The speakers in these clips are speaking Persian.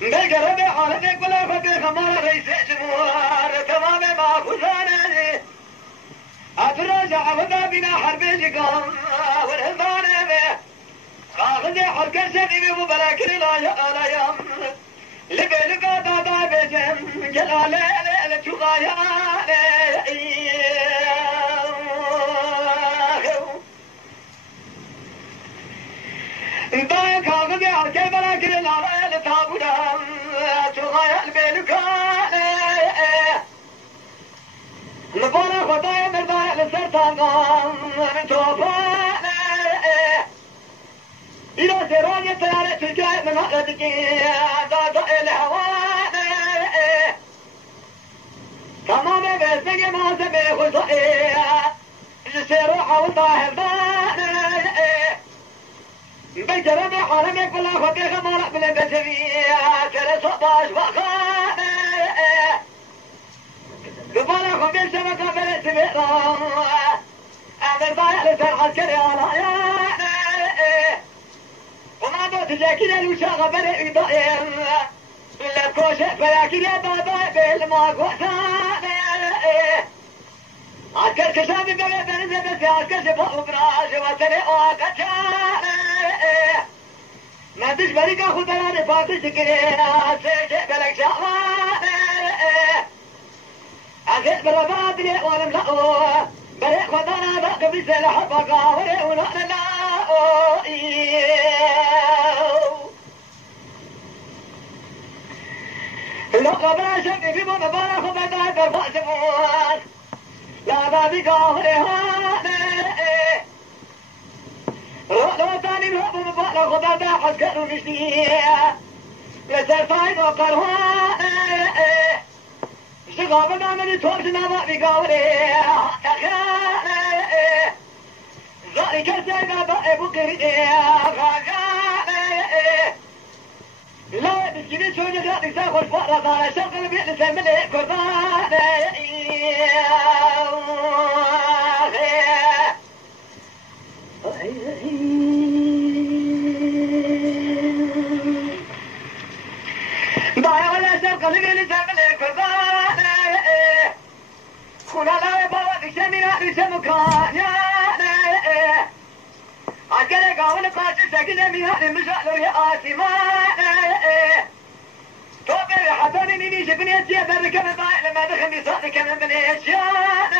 بقرب حالك ولا فبي خمار رئيس جمهور تمام ما خذاني أتراجع وذا بنا حربي قام والهضان به خاخذ حركة شديد وبلاكن لا يام لبلك دادا بجم جلالي لتغايا انتهى خاخذ حركة بلاكن لا لتابودا تغايا لبلك نبالا خدايا مردايا لسرطان من توفان إلى سراج تيار تجاه من هذا دادا الهوان تمام بسنج ما سبي خزائي جسيرو حول ظاهر دان بجرب حرمك ولا خدي خمارك بلا بسبي سر صباش وخان قبالا خدي سمكة بلا سبيرا أمر ضايع لسر عسكري على يان وما دوت جاكينا لوشاغة بلا إضائم إلا بكوشة فياكينا دادا بالماغ وثان عسكر كشامي بلا بنزة بس عسكر شبه براش وطني وقتان ما تشبريك أخو دلاني فاتش كرينا سيجي بلك شعوان أخذ برباد لي ولم لأوه بريق ودانا ذاك في سلح بقاوري ونحن لاؤه لو قبل شمي في مبارا خبدا برفع سموان لا بابي قاوري هاني لو تاني الهب مبارا خبدا حسكروا مشتيه لسرطاين وقرهاني شغابنا من توبتنا ما بقاوري تخاني ذلك السيدة ضائب قرئي غاقاني لا بسكني شوجة ذاتي ساخد فقرة ظالة شغل بيئة سملي كرداني ضايع ولا شغل بيئة سملي كرداني كنا لا يبغى تشمينا بسمكان يا عسكري قاول قاسي سكنة مياه مشغل يا آسمان توبي حسني ميني شبني أشياء بركة مضايق لما دخل بصادق من بني أشياء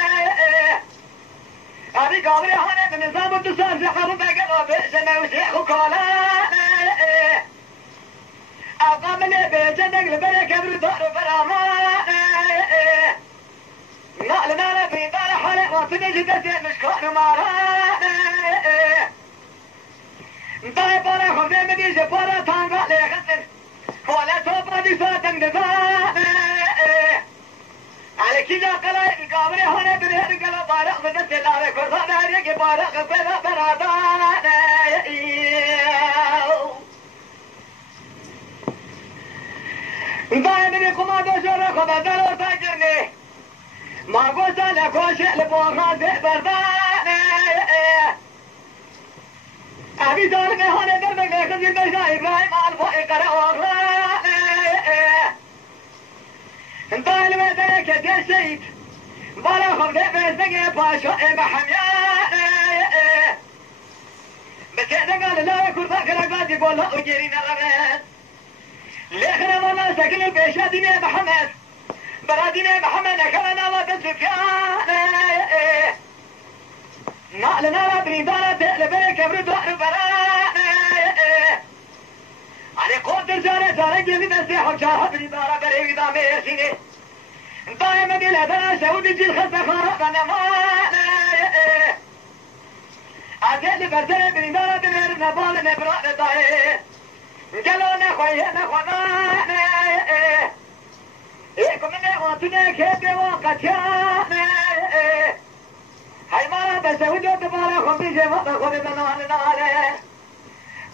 أبي قاول هنا بنظام الدسام سحر بقلب سما وسيخ وكولان أقام لي بيجنك لبركة بردار برامان نقلنا في دار حلق وطني جدتي مشكون ماراني داي بارا خمدي مدي جبارا تانغا لي خسر ولا توبا دي ساتن دفاني على كذا قلاي القامري هوني بنهر قلا بارق بدتي لاري كرسانا ريكي بارق بلا براداني داي مدي قمادو شورا خبادالو تاجرني ما قلت لك وشيء لبوغا دي برداني أبي دارني هوني دربك ليخزي بشا إبراهيم الفوئي قرأوغاني انتهي الميدانيك يا الشيد بالا خمدي بيزنقي باشوئي بحمياني بس يأذن قال لا يكون فاكرا قادي بولا أجيرين الغمين ليخنا والله سكن البيشاديني محمد براديني محمد كلنا وبن سفيان نقلنا بريدانا تقلبي كبر دور براني علي قوت رجالي ساري جيلي نسيح وشاها بريدانا بريدا ميرسيني دائما دي لهدنا شهودي جيل خزة خاربنا ماني أزيلي برسلي بريدانا بنير نبال نبران داي قالوا نخوي نخواناني إيه كمني وانتني كيبي وقتياني هاي مارا بسهودو تبارا خمبي جيبا خودي بنوان نالي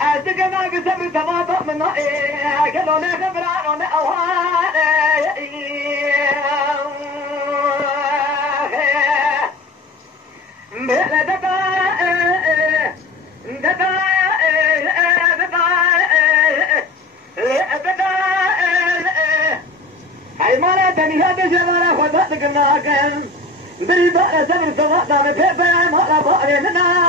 أتكلم بسبب تواضع من قالوا لي خبران أوان هاي مرة تانية بجمالة خذتك الناقل بريدة سبر سواء دام في بيان مرة بقري منا